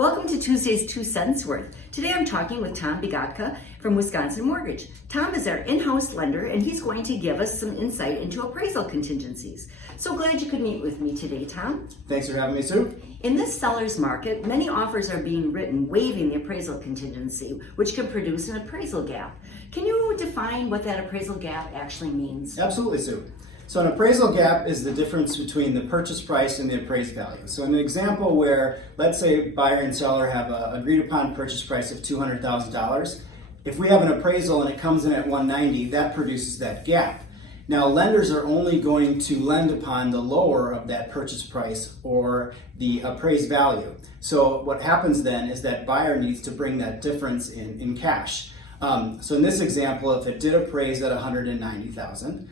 Welcome to Tuesday's 2 Cents Worth. Today I'm talking with Tom Bigotka from Wisconsin Mortgage. Tom is our in-house lender and he's going to give us some insight into appraisal contingencies. So glad you could meet with me today, Tom. Thanks for having me, Sue. In this seller's market, many offers are being written waiving the appraisal contingency, which can produce an appraisal gap. Can you define what that appraisal gap actually means? Absolutely, Sue. So an appraisal gap is the difference between the purchase price and the appraised value. So in an example where, let's say buyer and seller have a agreed upon purchase price of $200,000, if we have an appraisal and it comes in at $190,000, that produces that gap. Now lenders are only going to lend upon the lower of that purchase price or the appraised value. So what happens then is that buyer needs to bring that difference in cash. So in this example, if it did appraise at $190,000,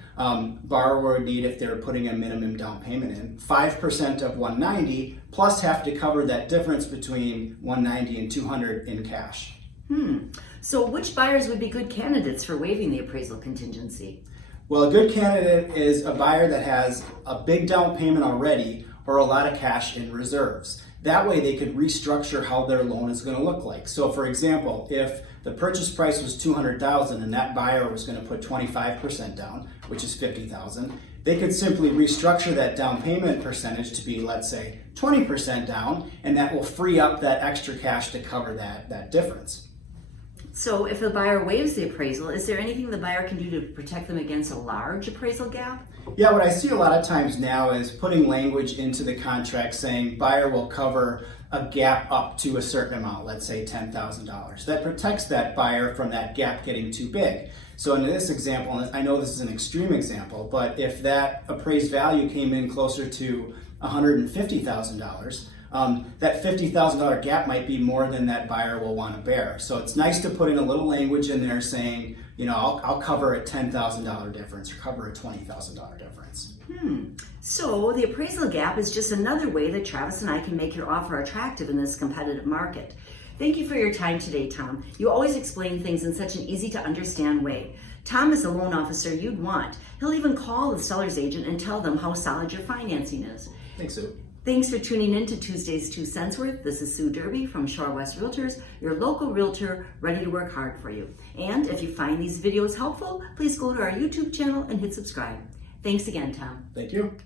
borrower would need, if they're putting a minimum down payment in, 5% of $190 plus have to cover that difference between $190 and $200 in cash. So which buyers would be good candidates for waiving the appraisal contingency? Well, a good candidate is a buyer that has a big down payment already or a lot of cash in reserves. That way they could restructure how their loan is going to look like. So for example, if the purchase price was $200,000 and that buyer was going to put 25% down, which is $50,000, they could simply restructure that down payment percentage to be, let's say, 20% down, and that will free up that extra cash to cover that difference. So if a buyer waives the appraisal, is there anything the buyer can do to protect them against a large appraisal gap? Yeah, what I see a lot of times now is putting language into the contract saying buyer will cover a gap up to a certain amount, let's say $10,000. That protects that buyer from that gap getting too big. So in this example, and I know this is an extreme example, but if that appraised value came in closer to $150,000, that $50,000 gap might be more than that buyer will want to bear. So it's nice to put in a little language in there saying, you know, I'll cover a $10,000 difference or cover a $20,000 difference. So the appraisal gap is just another way that Travis and I can make your offer attractive in this competitive market. Thank you for your time today, Tom. You always explain things in such an easy to understand way. Tom is a loan officer you'd want. He'll even call the seller's agent and tell them how solid your financing is. Thanks, Sue. Thanks for tuning in to Tuesday's 2 Cents Worth. This is Sue Derby from Shorewest Realtors, your local realtor ready to work hard for you. And if you find these videos helpful, please go to our YouTube channel and hit subscribe. Thanks again, Tom. Thank you.